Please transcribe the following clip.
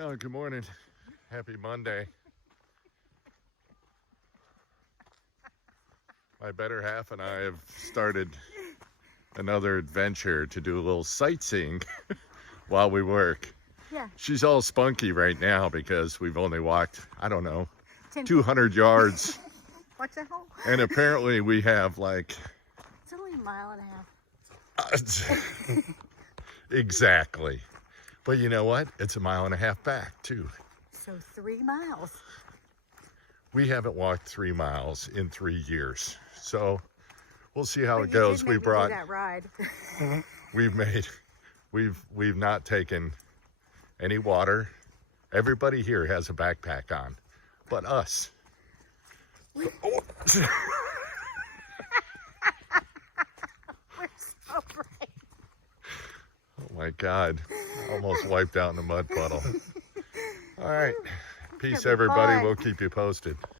Well, good morning. Happy Monday. My better half and I have started another adventure to do a little sightseeing while we work. Yeah. She's all spunky right now because we've only walked, I don't know, 10 200 yards. Watch that hole. And apparently we have like... It's only a mile and a half. Exactly. But you know what? It's a mile and a half back too. So 3 miles. We haven't walked 3 miles in 3 years. So we'll see how But it goes. We brought that ride. We've not taken any water. Everybody here has a backpack on, but us. We're so brave. Oh my God, almost wiped out in a mud puddle. All right, peace everybody, we'll keep you posted.